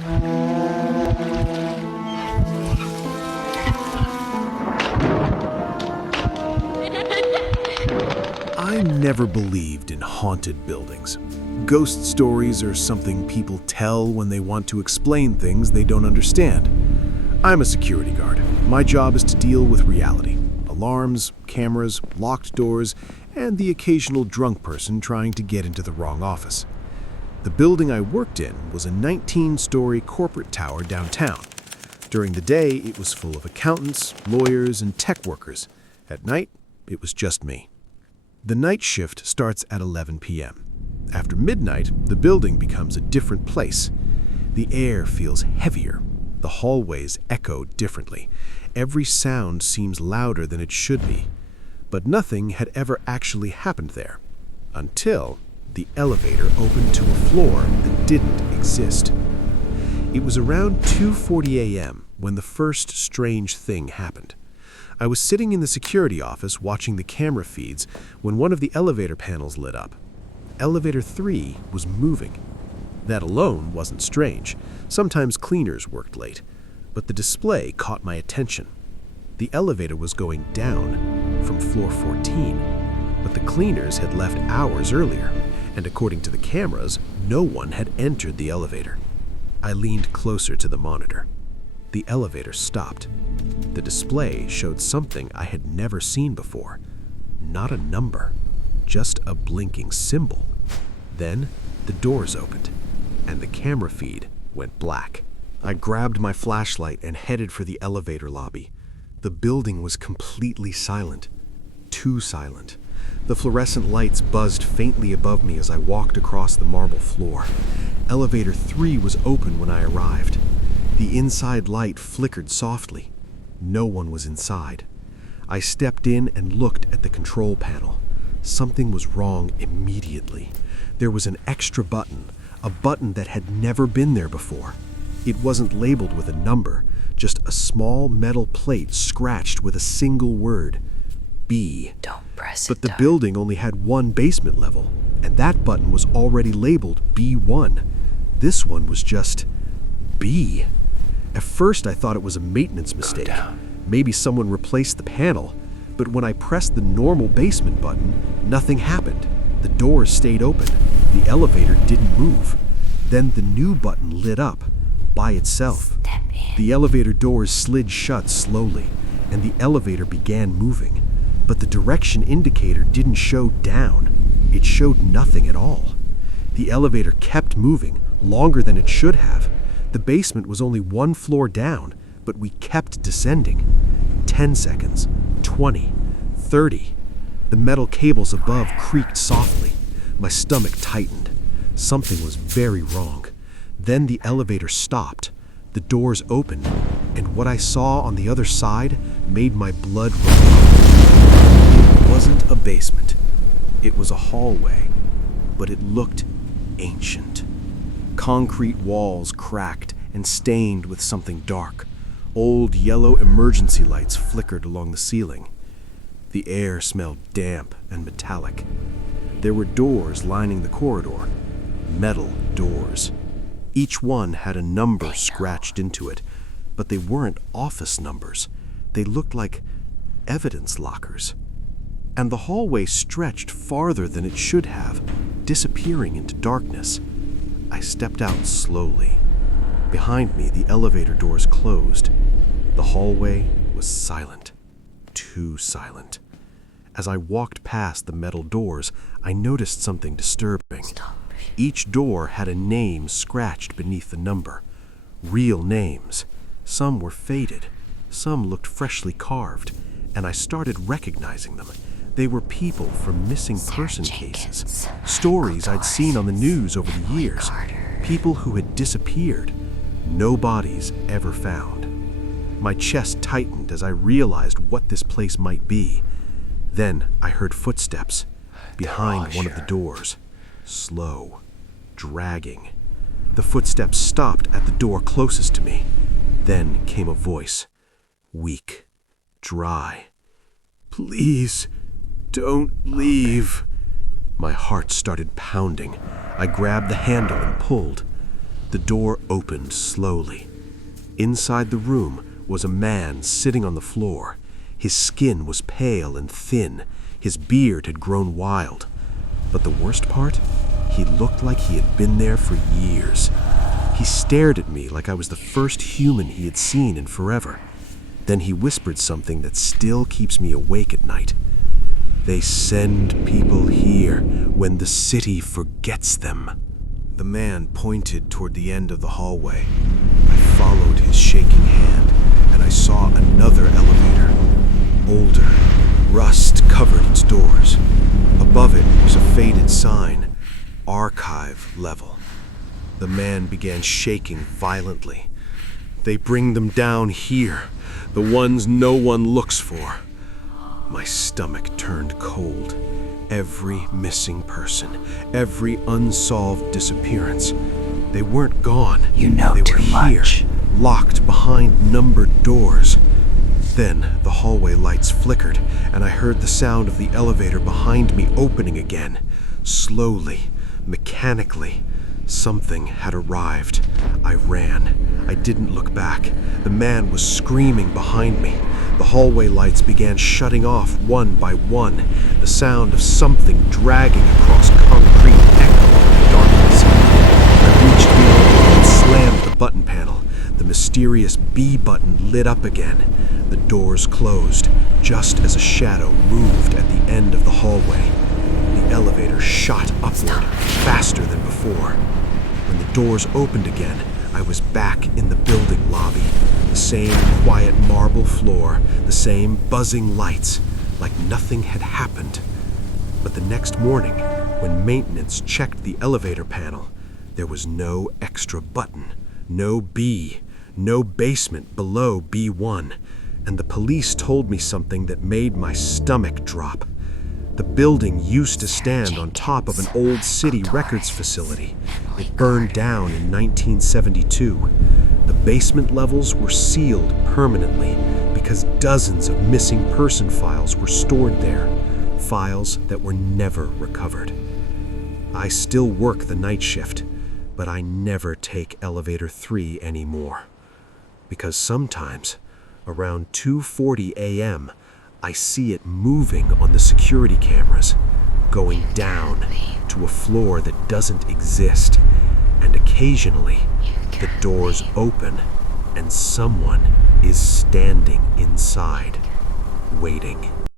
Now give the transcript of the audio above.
I never believed in haunted buildings. Ghost stories are something people tell when they want to explain things they don't understand. I'm a security guard. My job is to deal with reality. Alarms, cameras, locked doors, and the occasional drunk person trying to get into the wrong office. The building I worked in was a 19-story corporate tower downtown. During the day, it was full of accountants, lawyers, and tech workers. At night, it was just me. The night shift starts at 11 p.m. After midnight, the building becomes a different place. The air feels heavier. The hallways echo differently. Every sound seems louder than it should be. But nothing had ever actually happened there, until the elevator opened to a floor that didn't exist. It was around 2:40 a.m. when the first strange thing happened. I was sitting in the security office watching the camera feeds when one of the elevator panels lit up. Elevator 3 was moving. That alone wasn't strange. Sometimes cleaners worked late. But the display caught my attention. The elevator was going down from floor 14, but the cleaners had left hours earlier, and according to the cameras, no one had entered the elevator. I leaned closer to the monitor. The elevator stopped. The display showed something I had never seen before. Not a number, just a blinking symbol. Then the doors opened, and the camera feed went black. I grabbed my flashlight and headed for the elevator lobby. The building was completely silent. Too silent. The fluorescent lights buzzed faintly above me as I walked across the marble floor. Elevator 3 was open when I arrived. The inside light flickered softly. No one was inside. I stepped in and looked at the control panel. Something was wrong immediately. There was an extra button, a button that had never been there before. It wasn't labeled with a number, just a small metal plate scratched with a single word, B. Don't press it. But the building only had one basement level, and that button was already labeled B1. This one was just B. At first I thought it was a maintenance mistake. Maybe someone replaced the panel, but when I pressed the normal basement button, nothing happened. The doors stayed open. The elevator didn't move. Then the new button lit up by itself. Step in. The elevator doors slid shut slowly, and the elevator began moving. But the direction indicator didn't show down. It showed nothing at all. The elevator kept moving, longer than it should have. The basement was only one floor down, but we kept descending. 10 seconds, 20, 30. The metal cables above creaked softly. My stomach tightened. Something was very wrong. Then the elevator stopped. The doors opened, and what I saw on the other side made my blood run. It wasn't a basement. It was a hallway, but it looked ancient. Concrete walls cracked and stained with something dark. Old yellow emergency lights flickered along the ceiling. The air smelled damp and metallic. There were doors lining the corridor, metal doors. Each one had a number scratched into it, but they weren't office numbers. They looked like evidence lockers. And the hallway stretched farther than it should have, disappearing into darkness. I stepped out slowly. Behind me, the elevator doors closed. The hallway was silent. Too silent. As I walked past the metal doors, I noticed something disturbing. Each door had a name scratched beneath the number. Real names. Some were faded. Some looked freshly carved, and I started recognizing them. They were people from missing person cases. Stories I'd seen on the news over the years. People who had disappeared. No bodies ever found. My chest tightened as I realized what this place might be. Then I heard footsteps behind one of the doors. Slow, dragging. The footsteps stopped at the door closest to me. Then came a voice, weak, dry. Please, don't leave. My heart started pounding. I grabbed the handle and pulled. The door opened slowly. Inside the room was a man sitting on the floor. His skin was pale and thin. His beard had grown wild. But the worst part? He looked like he had been there for years. He stared at me like I was the first human he had seen in forever. Then he whispered something that still keeps me awake at night. They send people here when the city forgets them. The man pointed toward the end of the hallway. I followed his shaking hand, and I saw another elevator. Older, rust covered its doors. Above it was a faded sign, Archive Level. The man began shaking violently. They bring them down here, the ones no one looks for. My stomach turned cold. Every missing person, every unsolved disappearance. They weren't gone. You know they too were much. Here, locked behind numbered doors. Then the hallway lights flickered, and I heard the sound of the elevator behind me opening again. Slowly, mechanically. Something had arrived. I ran. I didn't look back. The man was screaming behind me. The hallway lights began shutting off one by one. The sound of something dragging across concrete echoed in the darkness. I reached the elevator and slammed the button panel. The mysterious B button lit up again. The doors closed, just as a shadow moved at the end of the hallway. The elevator shot upward, faster than before. When the doors opened again, I was back in the building lobby. The same quiet marble floor, the same buzzing lights, like nothing had happened. But the next morning, when maintenance checked the elevator panel, there was no extra button, no B, no basement below B1, and the police told me something that made my stomach drop. The building used to stand on top of an old city records facility. It burned down in 1972. The basement levels were sealed permanently because dozens of missing person files were stored there, files that were never recovered. I still work the night shift, but I never take elevator 3 anymore. Because sometimes, around 2:40 a.m., I see it moving on the security cameras, going down to a floor that doesn't exist, and occasionally the doors open and someone is standing inside, waiting.